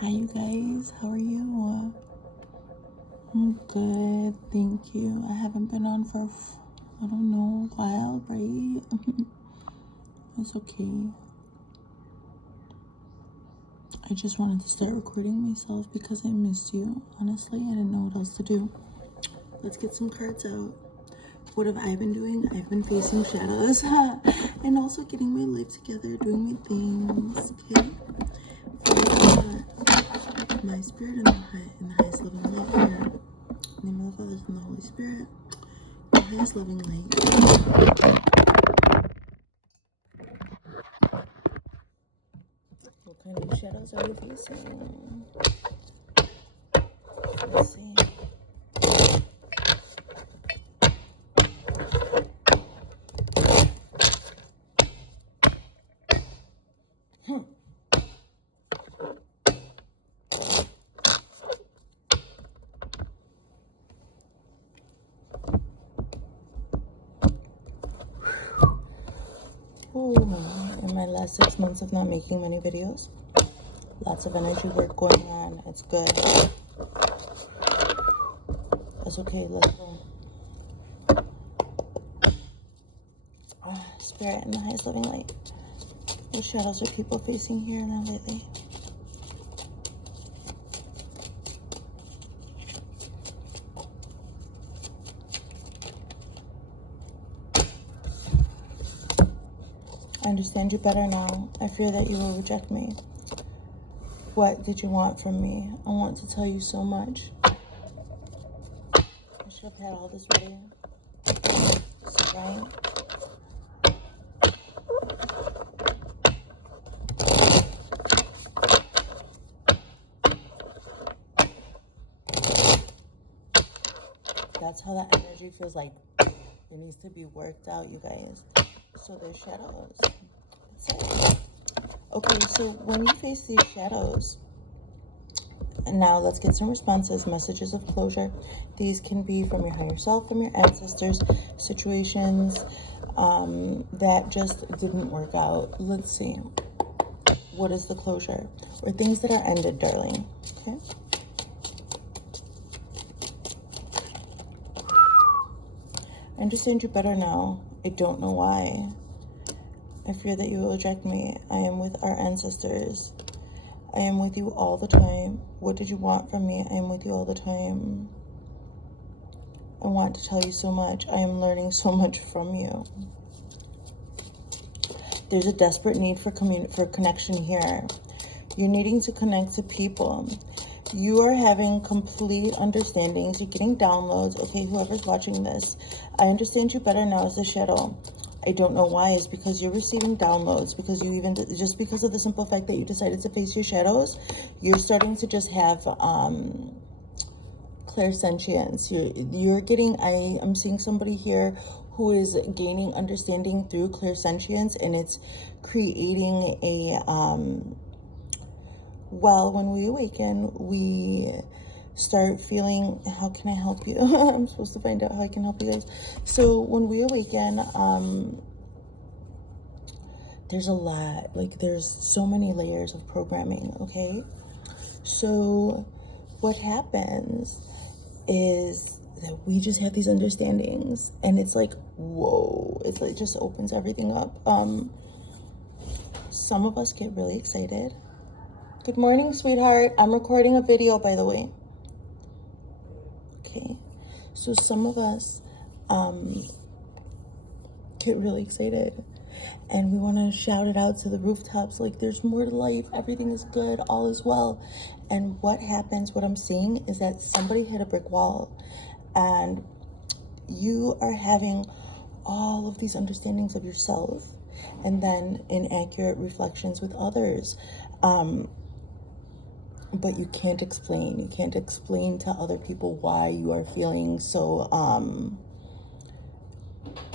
Hi, you guys. How are you? I'm good, thank you. I haven't been on for, I don't know, a while, right? It's okay. I just wanted to start recording myself because I missed you. Honestly, I didn't know what else to do. Let's get some cards out. What have I been doing? I've been facing shadows and also getting my life together, doing my things, okay? My spirit in the highest loving light here. In the name of the Father, and the Holy Spirit, the highest loving light. What kind of shadows are we facing? Let's see. In my last 6 months of not making many videos, lots of energy work going on. It's good. That's okay. Let's go. Spirit in the highest loving light. What shadows are people facing here now lately? I understand you better now. I fear that you will reject me. What did you want from me? I want to tell you so much. I should have had all this ready. Right? That's how that energy feels like. It needs to be worked out, you guys. So there's shadows. That's it. Okay, so when you face these shadows, and now let's get some responses, messages of closure. These can be from your higher self, from your ancestors, situations that just didn't work out. Let's see. What is the closure? Or things that are ended, darling. Okay. I understand you better now. I don't know why. I fear that you will reject me. I am with our ancestors. I am with you all the time. What did you want from me? I am with you all the time. I want to tell you so much. I am learning so much from you. There's a desperate need for connection here. You're needing to connect to people. You are having complete understandings. You're getting downloads. Okay, whoever's watching this, I understand you better now as the shadow. I don't know why. It's because you're receiving downloads, because you even, just because of the simple fact that you decided to face your shadows, you're starting to just have clairsentience. You're getting, I'm seeing somebody here who is gaining understanding through clairsentience, and it's creating a well, when we awaken, we start feeling, how can I help you? I'm supposed to find out how I can help you guys. So when we awaken, there's a lot, like there's so many layers of programming, okay? So what happens is that we just have these understandings, and it's like, whoa, it's like, just opens everything up. Some of us get really excited. Good morning, sweetheart. I'm recording a video, by the way. Okay, so some of us get really excited, and we want to shout it out to the rooftops, like there's more to life, everything is good, all is well. And what happens, what I'm seeing is that somebody hit a brick wall, and you are having all of these understandings of yourself, and then inaccurate reflections with others. But you can't explain. You can't explain to other people why you are feeling so,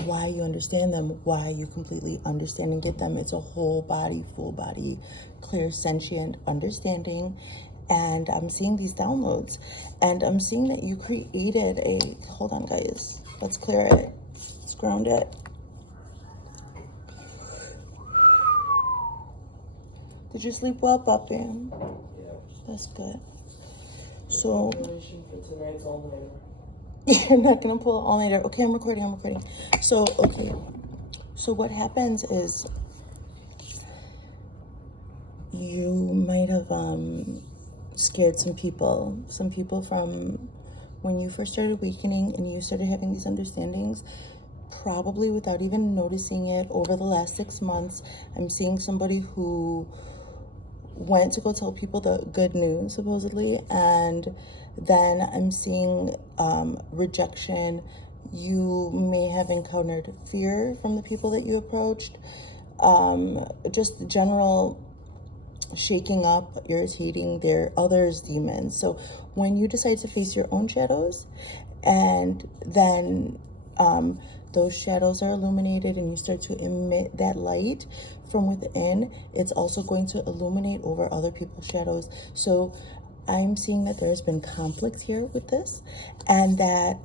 why you understand them, why you completely understand and get them. It's a whole body, full body, clear, sentient understanding. And I'm seeing these downloads, and I'm seeing that you created a, hold on guys, let's clear it, let's ground it. Did you sleep well, puppy? Yeah. That's good. So for tonight's all-nighter. you're not gonna pull an all-nighter. Okay, I'm recording. So, okay. So what happens is you might have scared some people from when you first started awakening and you started having these understandings, probably without even noticing it. Over the last 6 months, I'm seeing somebody who went to go tell people the good news, supposedly, and then I'm seeing rejection. You may have encountered fear from the people that you approached, just general shaking up, irritating their others' demons. So when you decide to face your own shadows, and then those shadows are illuminated and you start to emit that light from within, it's also going to illuminate over other people's shadows. So I'm seeing that there's been conflict here with this, and that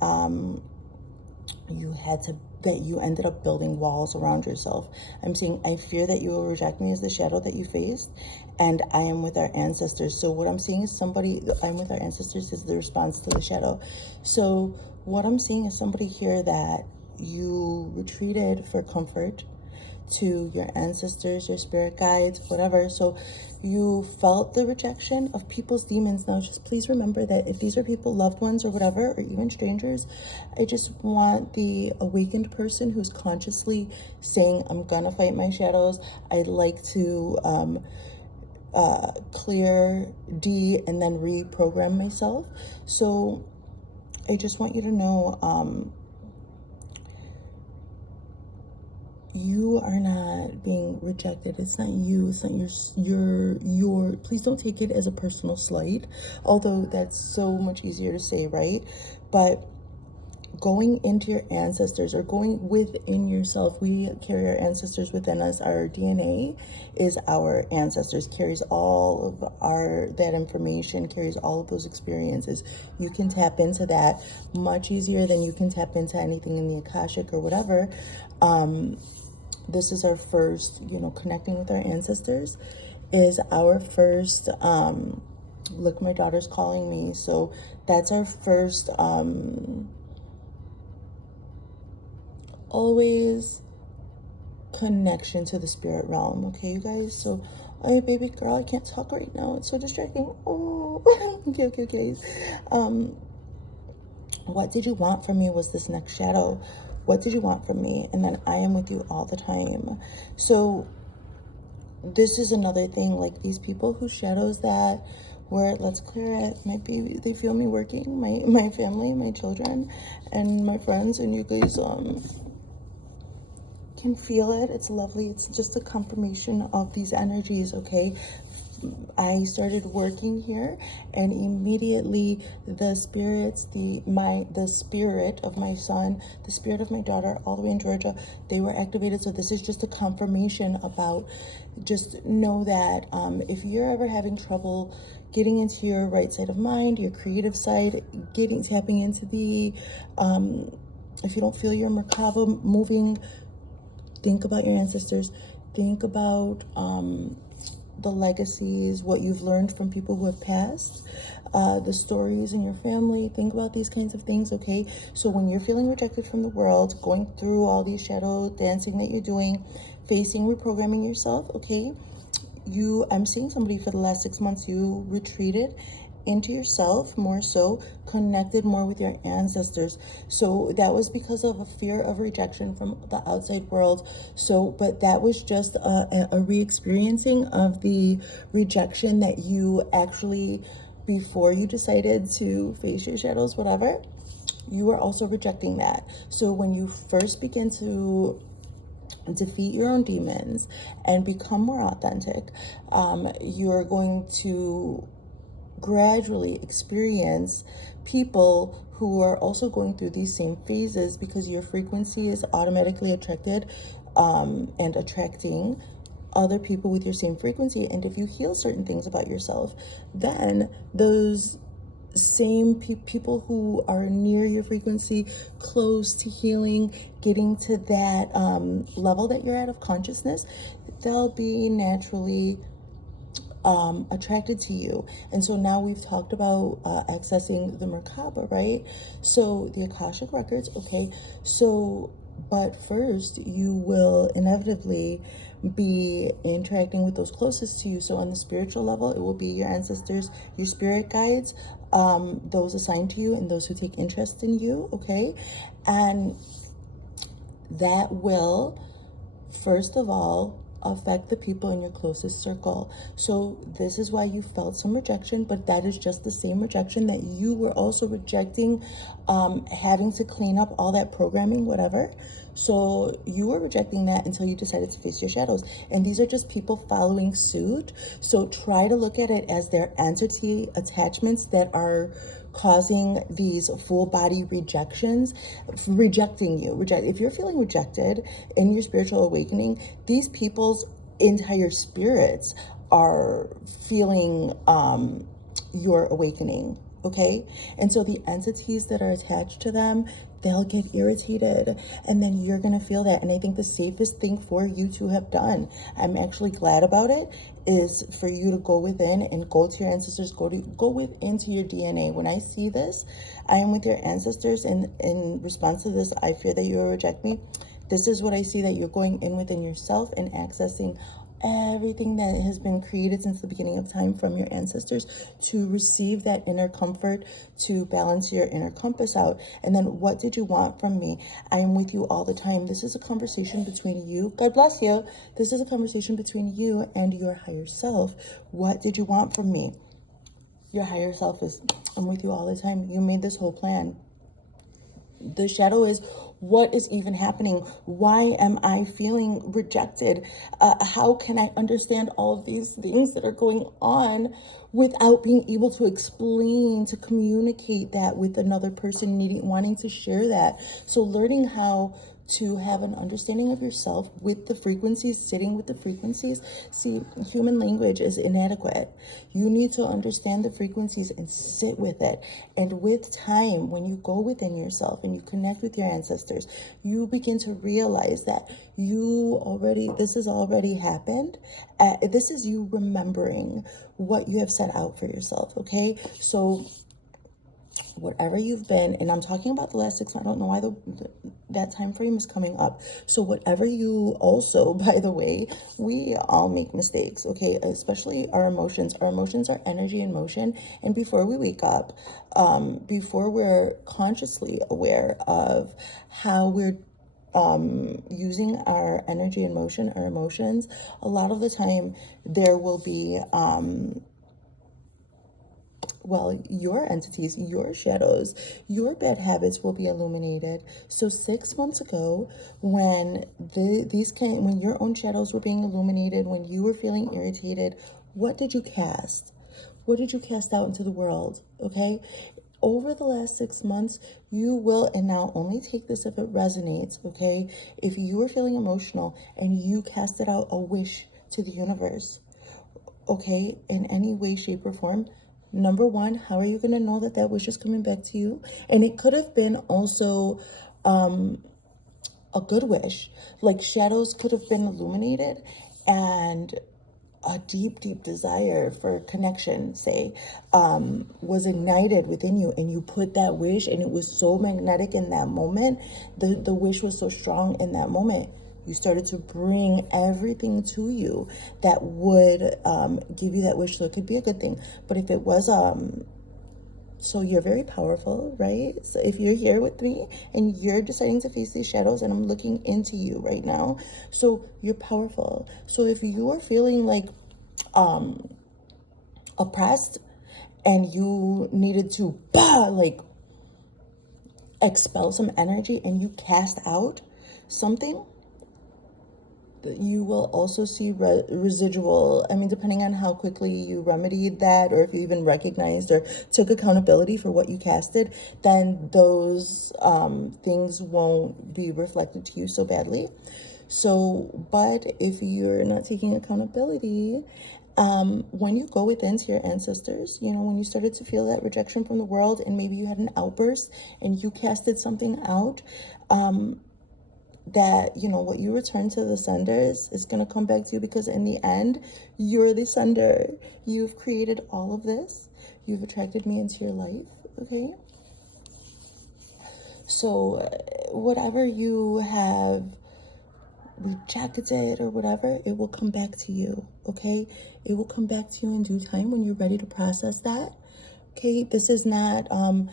you ended up building walls around yourself. I'm saying, I fear that you will reject me as the shadow that you faced, and I am with our ancestors. So what I'm seeing is I'm with our ancestors is the response to the shadow. So what I'm seeing is somebody here that you retreated for comfort to your ancestors, your spirit guides, whatever. So you felt the rejection of people's demons. Now just please remember that if these are people, loved ones or whatever, or even strangers, I just want the awakened person who's consciously saying, I'm gonna fight my shadows. I'd like to clear, and then reprogram myself. So I just want you to know, you are not being rejected. It's not you. It's not your please don't take it as a personal slight, although that's so much easier to say, right? But going into your ancestors or going within yourself, we carry our ancestors within us. Our DNA is our ancestors, carries all of that information, carries all of those experiences. You can tap into that much easier than you can tap into anything in the Akashic or whatever. This is our first, connecting with our ancestors is our first, look, my daughter's calling me. So that's our first, always connection to the spirit realm. Okay, you guys? So, hey, baby girl, I can't talk right now. It's so distracting. Oh, okay. What did you want from me was this next shadow. What did you want from me? And then I am with you all the time. So this is another thing, like these people whose shadows that were, let's clear it, might be, they feel me working, my family, my children, and my friends, and you guys can feel it. It's lovely. It's just a confirmation of these energies, okay? I started working here, and immediately the spirits, the spirit of my son, the spirit of my daughter, all the way in Georgia, they were activated. So this is just a confirmation about, just know that if you're ever having trouble getting into your right side of mind, your creative side, tapping into the, if you don't feel your Merkaba moving, think about your ancestors, think about the legacies, what you've learned from people who have passed, the stories in your family. Think about these kinds of things, okay? So when you're feeling rejected from the world, going through all these shadow dancing that you're doing, facing, reprogramming yourself, okay? I'm seeing somebody for the last 6 months, you retreated into yourself, more so connected more with your ancestors. So that was because of a fear of rejection from the outside world. So, but that was just a re-experiencing of the rejection that you actually, before you decided to face your shadows, whatever, you were also rejecting that. So when you first begin to defeat your own demons and become more authentic, you're going to gradually experience people who are also going through these same phases, because your frequency is automatically attracted and attracting other people with your same frequency. And if you heal certain things about yourself, then those same people who are near your frequency, close to healing, getting to that level that you're at of consciousness, they'll be naturally attracted to you. And so now we've talked about accessing the Merkaba, right? So the Akashic Records, okay. So, but first you will inevitably be interacting with those closest to you. So on the spiritual level, it will be your ancestors, your spirit guides, those assigned to you and those who take interest in you, okay? And that will, first of all, affect the people in your closest circle. So this is why you felt some rejection, but that is just the same rejection that you were also rejecting, having to clean up all that programming, whatever. So you were rejecting that until you decided to face your shadows. And these are just people following suit. So try to look at it as their entity attachments that are causing these full body rejections, rejecting you. If you're feeling rejected in your spiritual awakening, these people's entire spirits are feeling your awakening, okay? And so the entities that are attached to them, they'll get irritated, and then you're gonna feel that. And I think the safest thing for you to have done, I'm actually glad about it, is for you to go within and go to your ancestors, go within to your DNA. When I see this, I am with your ancestors, and in response to this, I fear that you will reject me. This is what I see, that you're going in within yourself and accessing everything that has been created since the beginning of time from your ancestors to receive that inner comfort, to balance your inner compass out. And then, what did you want from me? I am with you all the time. This is a conversation between you. God bless you. This is a conversation between you and your higher self. What did you want from me? Your higher self is, I'm with you all the time. You made this whole plan. The shadow is, what is even happening? Why am I feeling rejected? How can I understand all of these things that are going on without being able to explain, to communicate that with another person wanting to share that? So learning how to have an understanding of yourself with the frequencies, sitting with the frequencies. See, human language is inadequate. You need to understand the frequencies and sit with it. And with time, when you go within yourself and you connect with your ancestors, you begin to realize that this has already happened. This is you remembering what you have set out for yourself, okay? So whatever you've been, and I'm talking about the last 6 months, I don't know why that time frame is coming up. So whatever you also, by the way, we all make mistakes, okay? Especially our emotions. Our emotions are energy in motion. And before we wake up, before we're consciously aware of how we're using our energy in motion, our emotions, a lot of the time there will be your entities, your shadows, your bad habits will be illuminated. So 6 months ago, when when your own shadows were being illuminated, when you were feeling irritated, what did you cast? What did you cast out into the world? Okay. Over the last 6 months, you will, and now only take this if it resonates, okay? If you were feeling emotional and you casted out a wish to the universe, okay, in any way, shape, or form, number one, how are you going to know that that wish is coming back to you? And it could have been also a good wish. Like shadows could have been illuminated, and a deep, deep desire for connection, say, was ignited within you, and you put that wish, and it was so magnetic in that moment. The wish was so strong in that moment. You started to bring everything to you that would give you that wish. So it could be a good thing. But if it was, so you're very powerful, right? So if you're here with me and you're deciding to face these shadows, and I'm looking into you right now, so you're powerful. So if you are feeling like oppressed and you needed to expel some energy, and you cast out something, you will also see residual, depending on how quickly you remedied that, or if you even recognized or took accountability for what you casted, then those things won't be reflected to you so badly. So, but if you're not taking accountability, when you go within to your ancestors, when you started to feel that rejection from the world, and maybe you had an outburst and you casted something out, that, you know, what you return to the senders is going to come back to you, because in the end, you're the sender. You've created all of this. You've attracted me into your life, okay? So whatever you have rejected or whatever, it will come back to you, okay? It will come back to you in due time when you're ready to process that, okay? This is not, I'm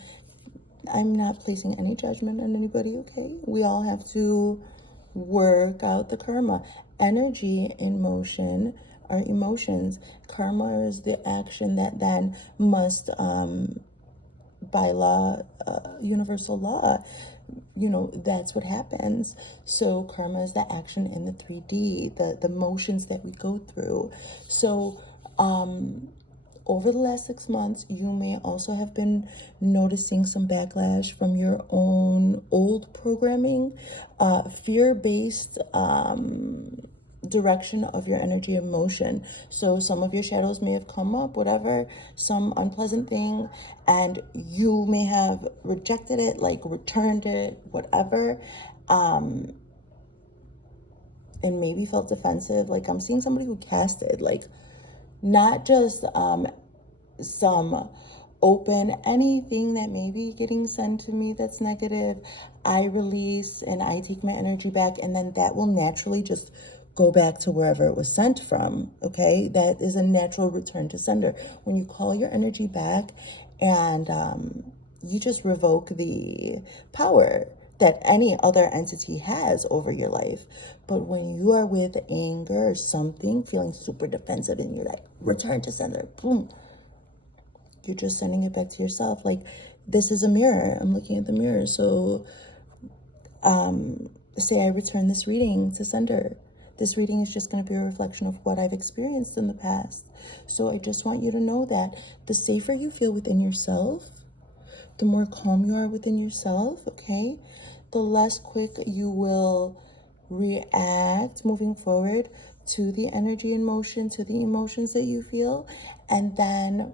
not placing any judgment on anybody, okay? We all have to work out the karma. Energy in motion are emotions. Karma is the action that then must, by law, universal law, you know, that's what happens. So karma is the action in the 3D, the motions that we go through. So over the last 6 months, you may also have been noticing some backlash from your own old programming, fear-based direction of your energy and motion. So some of your shadows may have come up, whatever, some unpleasant thing, and you may have rejected it, like returned it, whatever, and maybe felt defensive. Like I'm seeing somebody who casted, like not just some open, anything that may be getting sent to me that's negative, I release and I take my energy back, and then that will naturally just go back to wherever it was sent from, okay? That is a natural return to sender. When you call your energy back and you just revoke the power that any other entity has over your life. But when you are with anger or something, feeling super defensive, and you're like, return to sender, boom, you're just sending it back to yourself. Like, this is a mirror. I'm looking at the mirror. So say I return this reading to sender. This reading is just going to be a reflection of what I've experienced in the past. So I just want you to know that the safer you feel within yourself, the more calm you are within yourself, okay, the less quick you will react moving forward to the energy and motion, to the emotions that you feel. And then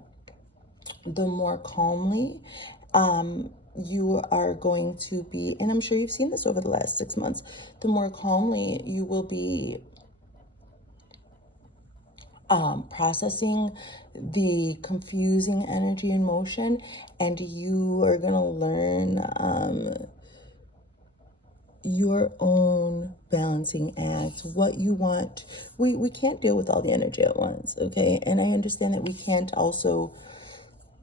the more calmly you are going to be, and I'm sure you've seen this over the last 6 months, the more calmly you will be processing the confusing energy and motion, and you are going to learn your own balancing act, what you want. We can't deal with all the energy at once, okay? And I understand that we can't also,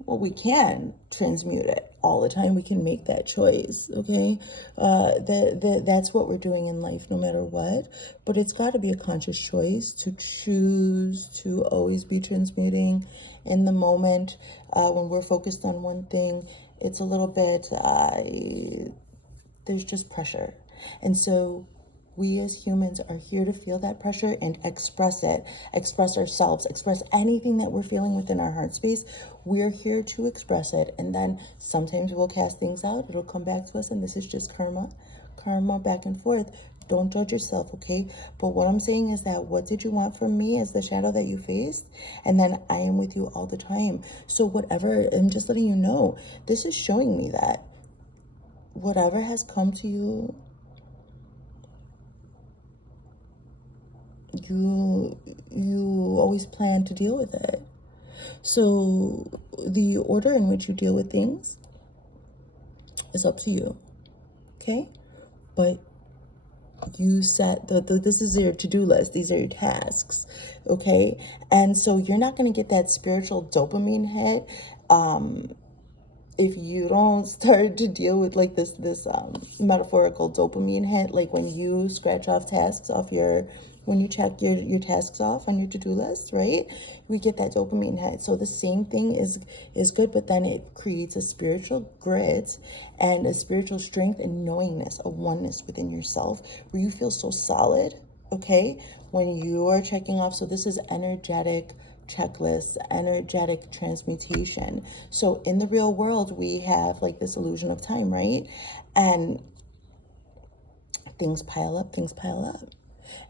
well, we can transmute it all the time. We can make that choice, okay? That's what we're doing in life, no matter what. But it's got to be a conscious choice to choose to always be transmuting in the moment. When we're focused on one thing, it's a little bit, there's just pressure. And so we as humans are here to feel that pressure and express it, express ourselves, express anything that we're feeling within our heart space. We're here to express it. And then sometimes we'll cast things out. It'll come back to us. And this is just karma back and forth. Don't judge yourself, okay? But what I'm saying is that what did you want from me as the shadow that you faced? And then I am with you all the time. So whatever, I'm just letting you know, this is showing me that whatever has come to you, you always plan to deal with it. So the order in which you deal with things is up to you, okay? But you set this is your to-do list. These are your tasks, okay? And so you're not going to get that spiritual dopamine hit if you don't start to deal with like this metaphorical dopamine hit, like when you scratch off tasks off when you check your tasks off on your to-do list, right? We get that dopamine hit. So the same thing is good, but then it creates a spiritual grit and a spiritual strength and knowingness, a oneness within yourself where you feel so solid, okay? When you are checking off, so this is energetic checklist, energetic transmutation. So in the real world, we have like this illusion of time, right? And things pile up.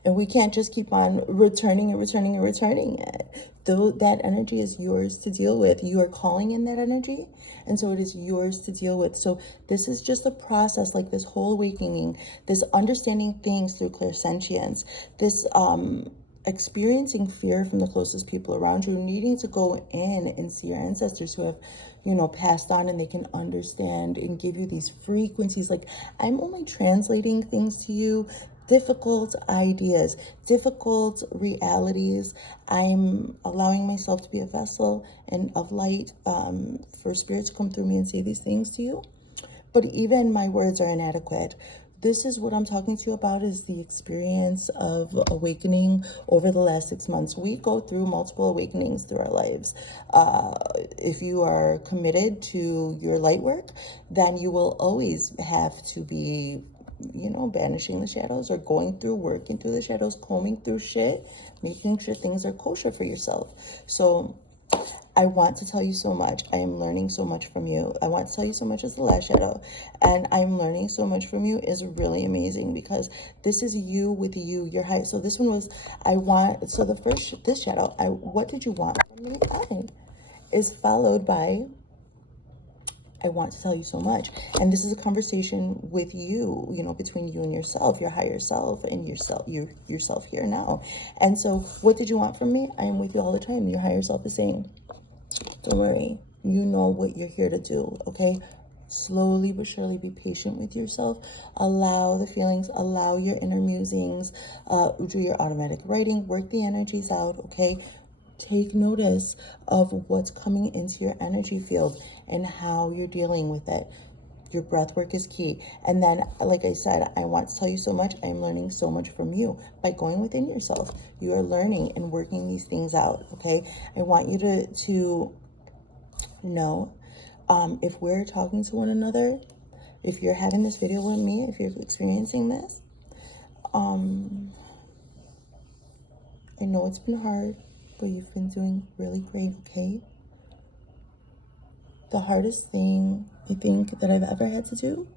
And we can't just keep on returning and returning and returning it. Though that energy is yours to deal with. You are calling in that energy. And so it is yours to deal with. So this is just a process, like this whole awakening, this understanding things through clairsentience, this experiencing fear from the closest people around you, needing to go in and see your ancestors who have, you know, passed on, and they can understand and give you these frequencies. Like, I'm only translating things to you, difficult ideas, difficult realities. I'm allowing myself to be a vessel and of light for spirit to come through me and say these things to you. But even my words are inadequate. This is what I'm talking to you about, is the experience of awakening over the last 6 months. We go through multiple awakenings through our lives. If you are committed to your light work, then you will always have to be, you know, banishing the shadows, or going through, working through the shadows, combing through shit, making sure things are kosher for yourself. So I want to tell you so much. I am learning so much from you. I want to tell you so much as the last shadow. And I'm learning so much from you is really amazing, because this is you with you, your height. So this one was, so the first, this shadow, what did you want from me? Is followed by, I want to tell you so much. And this is a conversation with you, you know, between you and yourself, your higher self, and yourself here now. And so what did you want from me? I am with you all the time. Your higher self is saying, don't worry, you know what you're here to do, okay? Slowly but surely be patient with yourself. Allow the feelings, allow your inner musings, do your automatic writing, work the energies out, okay? Take notice of what's coming into your energy field and how you're dealing with it. Your breath work is key. And then, like I said, I want to tell you so much. I'm learning so much from you. By going within yourself, you are learning and working these things out, okay? I want you to know, if we're talking to one another, if you're having this video with me, if you're experiencing this, I know it's been hard, but you've been doing really great, okay? The hardest thing I think that I've ever had to do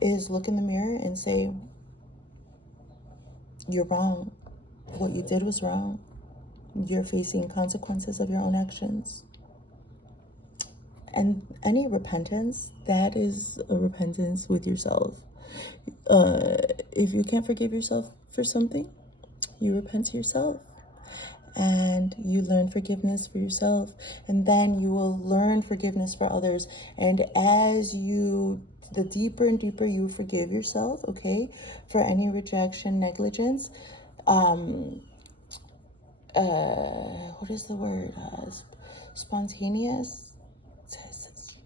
is look in the mirror and say, you're wrong. What you did was wrong. You're facing consequences of your own actions. And any repentance, that is a repentance with yourself. If you can't forgive yourself for something, you repent to yourself. And you learn forgiveness for yourself, and then you will learn forgiveness for others. And as the deeper and deeper you forgive yourself, okay, for any rejection, negligence, what is the word? Spontaneous,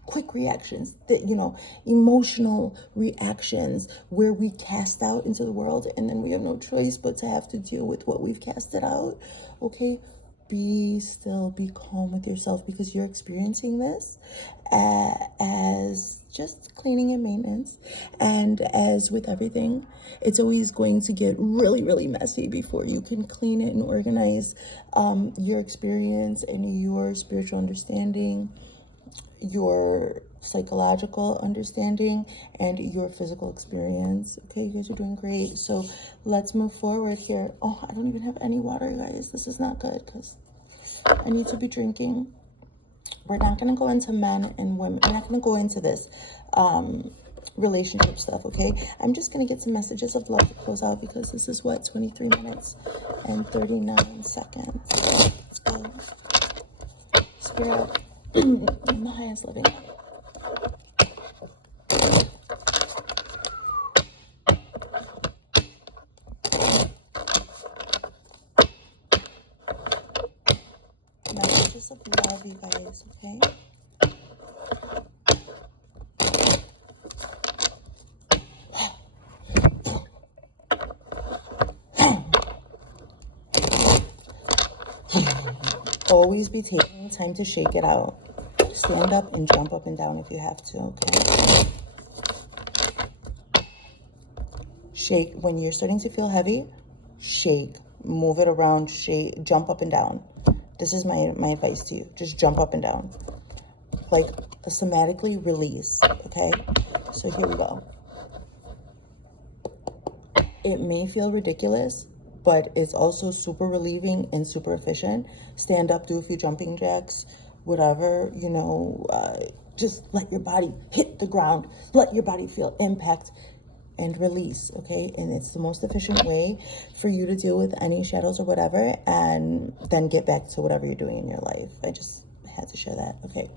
quick reactions, that, you know, emotional reactions where we cast out into the world, and then we have no choice but to have to deal with what we've casted out. Okay, be still, be calm with yourself, because you're experiencing this as just cleaning and maintenance. And as with everything, it's always going to get really, really messy before you can clean it and organize your experience and your spiritual understanding, your psychological understanding, and your physical experience. Okay, you guys are doing great. So let's move forward here. Oh, I don't even have any water, guys. This is not good, because I need to be drinking. We're not going to go into men and women. I'm not going to go into this relationship stuff, okay? I'm just going to get some messages of love to close out, because this is what, 23 minutes and 39 seconds. Let's go. Spirit, in the highest living. Messages of love, you guys, okay? Always be taking time to shake it out. Stand up and jump up and down if you have to, okay? Shake. When you're starting to feel heavy, shake. Move it around, shake, jump up and down. This is my advice to you. Just jump up and down. Like, somatically release, okay? So here we go. It may feel ridiculous, but it's also super relieving and super efficient. Stand up, do a few jumping jacks, whatever, you know, just let your body hit the ground, let your body feel impact and release, okay? And it's the most efficient way for you to deal with any shadows or whatever, and then get back to whatever you're doing in your life. I just had to share that, okay?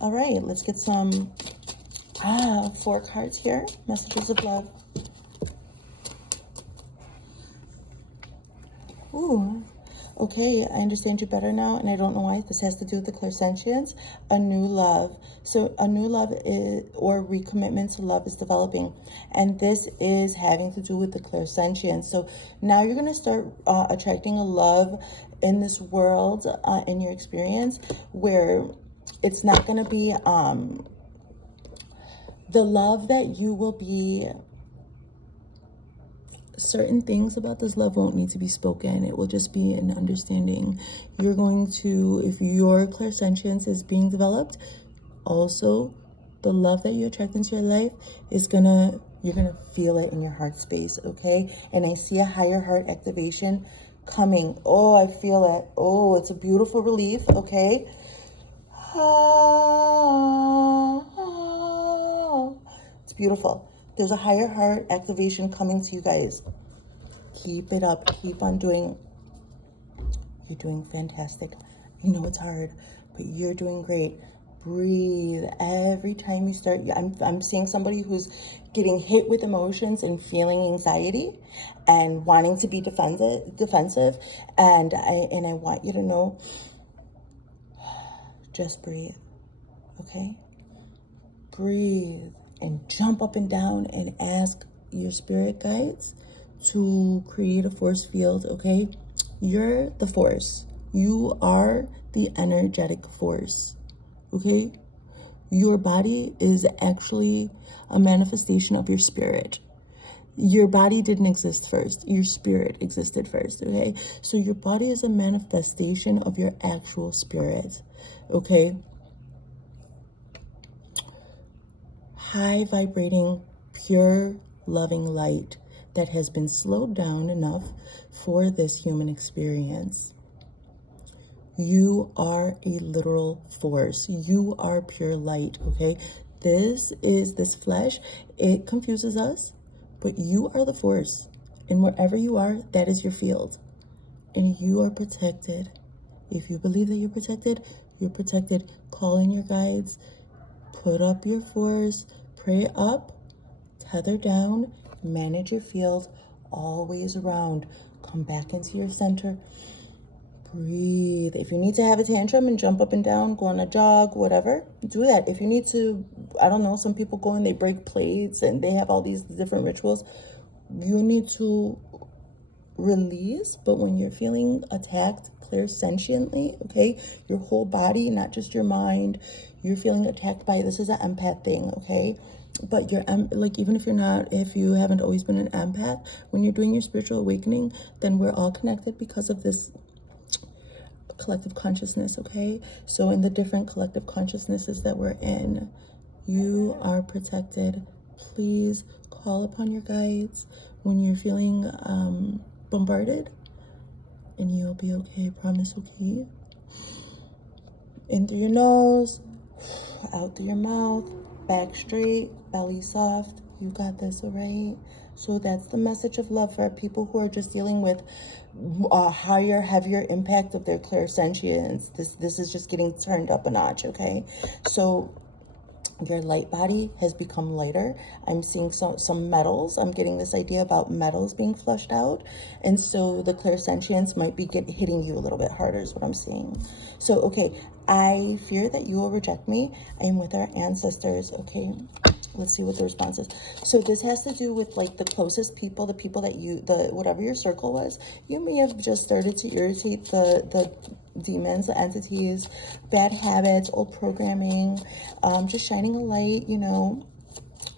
All right, let's get some 4 cards here. Messages of love. Ooh, okay, I understand you better now, and I don't know why. This has to do with the clairsentience. A new love. So a new love is, or recommitment to love is developing, and this is having to do with the clairsentience. So now you're going to start attracting a love in this world, in your experience, where it's not going to be the love that you will be. Certain things about this love won't need to be spoken. It will just be an understanding. You're going to, if your clairsentience is being developed, also the love that you attract into your life is you're gonna feel it in your heart space, okay? And I see a higher heart activation coming. Oh, I feel it. Oh, it's a beautiful relief, okay? It's beautiful. There's a higher heart activation coming to you guys. Keep it up. Keep on doing. You're doing fantastic. I know it's hard, but you're doing great. Breathe. Every time you start, I'm seeing somebody who's getting hit with emotions and feeling anxiety and wanting to be defensive. And I want you to know, just breathe. Okay? Breathe. And jump up and down and ask your spirit guides to create a force field, okay? You're the force. You are the energetic force, okay? Your body is actually a manifestation of your spirit. Your body didn't exist first. Your spirit existed first, okay? So your body is a manifestation of your actual spirit, okay? High vibrating, pure, loving light that has been slowed down enough for this human experience. You are a literal force. You are pure light, okay? This flesh, it confuses us, but you are the force. And wherever you are, that is your field. And you are protected. If you believe that you're protected, you're protected. Call in your guides. Put up your force, pray up, tether down, manage your field, always around. Come back into your center. Breathe. If you need to have a tantrum and jump up and down, go on a jog, whatever, do that. If you need to, I don't know, some people go and they break plates and they have all these different rituals. You need to release, but when you're feeling attacked clairsentiently, okay, your whole body, not just your mind, you're feeling attacked by, this is an empath thing, okay? But you're like, even if you haven't always been an empath, when you're doing your spiritual awakening, then we're all connected because of this collective consciousness, okay? So in the different collective consciousnesses that we're in, you are protected. Please call upon your guides when you're feeling bombarded, and you'll be okay. Promise, okay? In through your nose, out through your mouth, back straight, belly soft. You got this, all right? So that's the message of love for people who are just dealing with a higher, heavier impact of their clairsentience. This is just getting turned up a notch, okay? So your light body has become lighter. I'm seeing some metals. I'm getting this idea about metals being flushed out. And so the clairsentience might be hitting you a little bit harder is what I'm seeing. So, okay, I fear that you will reject me. I am with our ancestors, okay? Let's see what the response is. So this has to do with like the closest people, the people that whatever your circle was, you may have just started to irritate the demons, the entities, bad habits, old programming, just shining a light, you know,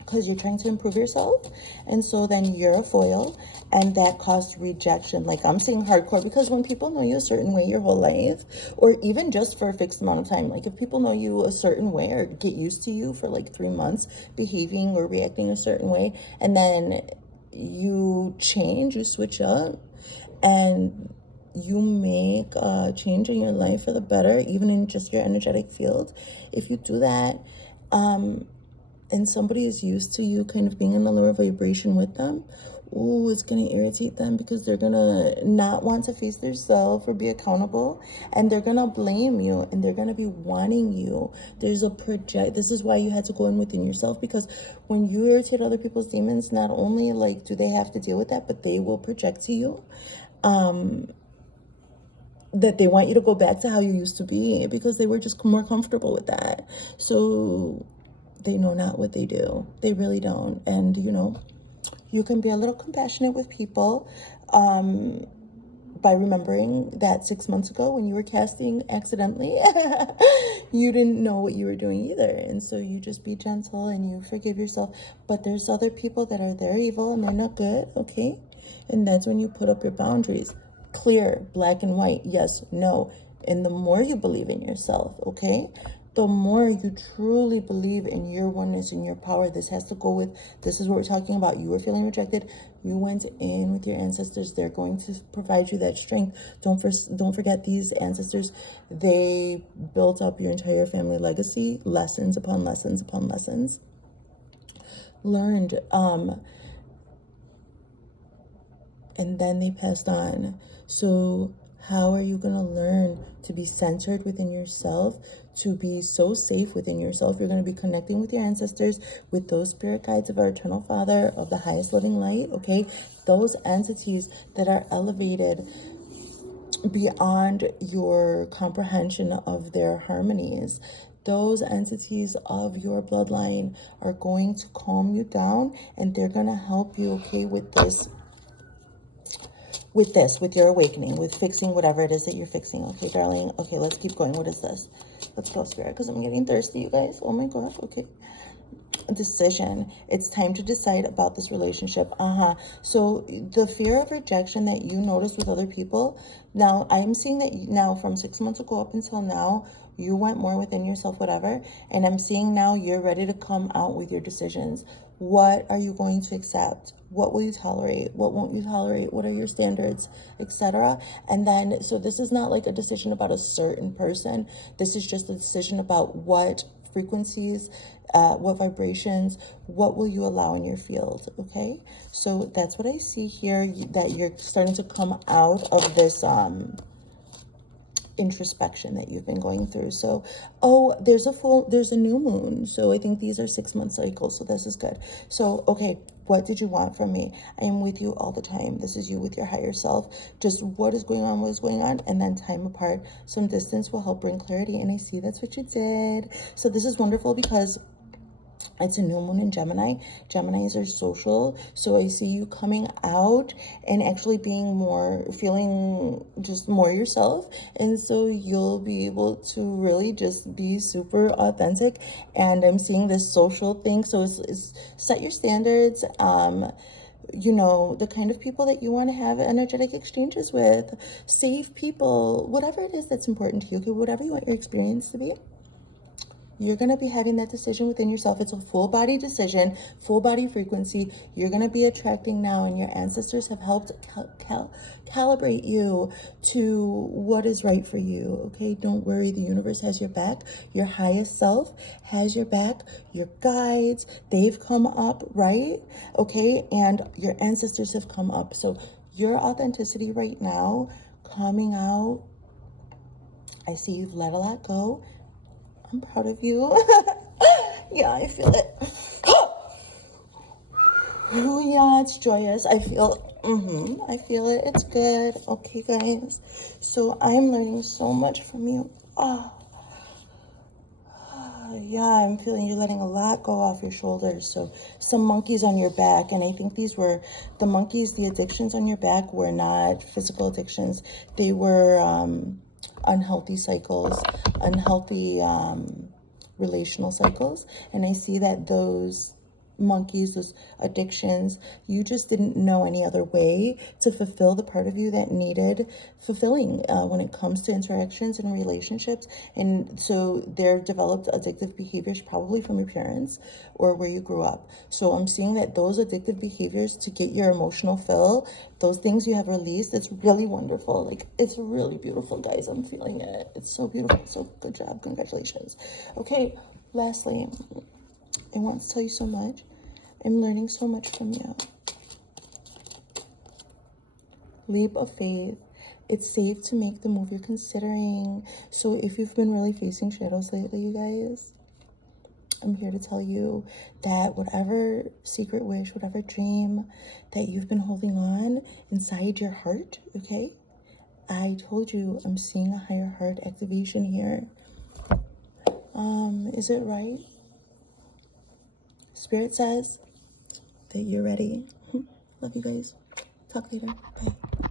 because you're trying to improve yourself. And so then you're a foil, and that caused rejection. Like, I'm saying hardcore because when people know you a certain way your whole life, or even just for a fixed amount of time, like if people know you a certain way or get used to you for like 3 months behaving or reacting a certain way, and then you change, you switch up, and you make a change in your life for the better, even in just your energetic field. If you do that, and somebody is used to you kind of being in the lower vibration with them, ooh, it's going to irritate them because they're going to not want to face their self or be accountable, and they're going to blame you, and they're going to be wanting you. There's a project. This is why you had to go in within yourself, because when you irritate other people's demons, not only like do they have to deal with that, but they will project to you that they want you to go back to how you used to be because they were just more comfortable with that. So they know not what they do. They really don't. And, you know, you can be a little compassionate with people by remembering that 6 months ago when you were casting accidentally, you didn't know what you were doing either. And so you just be gentle and you forgive yourself. But there's other people that are, they're evil and they're not good, okay? And that's when you put up your boundaries. Clear, black and white, yes, no. And the more you believe in yourself, okay, the more you truly believe in your oneness and your power. This has to go with, this is what we're talking about. You were feeling rejected. You went in with your ancestors. They're going to provide you that strength. Don't forget, these ancestors, they built up your entire family legacy, lessons upon lessons upon lessons learned, and then they passed on. So how are you going to learn to be centered within yourself, to be so safe within yourself? You're going to be connecting with your ancestors, with those spirit guides of our eternal Father, of the highest living light, okay? Those entities that are elevated beyond your comprehension of their harmonies. Those entities of your bloodline are going to calm you down, and they're going to help you, okay, with your awakening, with fixing whatever it is that you're fixing. Okay, darling. Okay, let's keep going. What is this? Let's go, Spirit, because I'm getting thirsty, you guys. Oh my God. Okay. A decision. It's time to decide about this relationship. So the fear of rejection that you notice with other people, now I'm seeing that now from 6 months ago up until now, you went more within yourself, whatever. And I'm seeing now you're ready to come out with your decisions. What are you going to accept? What will you tolerate? What won't you tolerate? What are your standards, etc.? And then, so this is not like a decision about a certain person. This is just a decision about what frequencies, what vibrations, what will you allow in your field, okay? So that's what I see here, that you're starting to come out of this introspection that you've been going through. So, there's a new moon. So I think these are 6 month cycles. So this is good. So, okay, what did you want from me? I am with you all the time. This is you with your higher self. Just what is going on, and then time apart. Some distance will help bring clarity. And I see that's what you did. So this is wonderful because it's a new moon in Gemini. Geminis are social. So I see you coming out and actually being more, feeling just more yourself. And so you'll be able to really just be super authentic. And I'm seeing this social thing. So it's set your standards. You know, the kind of people that you want to have energetic exchanges with, safe people, whatever it is that's important to you, okay, whatever you want your experience to be. You're going to be having that decision within yourself. It's a full body decision, full body frequency. You're going to be attracting now, and your ancestors have helped calibrate you to what is right for you. Okay, don't worry. The universe has your back. Your highest self has your back. Your guides, they've come up, right? Okay, and your ancestors have come up. So your authenticity right now coming out. I see you've let a lot go. I'm proud of you. Yeah, I feel it. Oh, yeah, it's joyous. I feel it. It's good. Okay, guys. So I'm learning so much from you. Yeah, I'm feeling you're letting a lot go off your shoulders. So some monkeys on your back. And I think these were the monkeys, the addictions on your back were not physical addictions. They were unhealthy cycles, unhealthy relational cycles. And I see that those monkeys, those addictions. You just didn't know any other way to fulfill the part of you that needed fulfilling when it comes to interactions and relationships. And so they're developed addictive behaviors probably from your parents or where you grew up. So I'm seeing that those addictive behaviors to get your emotional fill, those things you have released, it's really wonderful. Like, it's really beautiful, guys. I'm feeling it. It's so beautiful. So good job. Congratulations. Okay, lastly, I want to tell you so much. I'm learning so much from you. Leap of faith. It's safe to make the move you're considering. So if you've been really facing shadows lately, you guys, I'm here to tell you that whatever secret wish, whatever dream that you've been holding on inside your heart, okay? I told you I'm seeing a higher heart activation here. Is it right? Spirit says that you're ready. Love you guys. Talk later. Bye.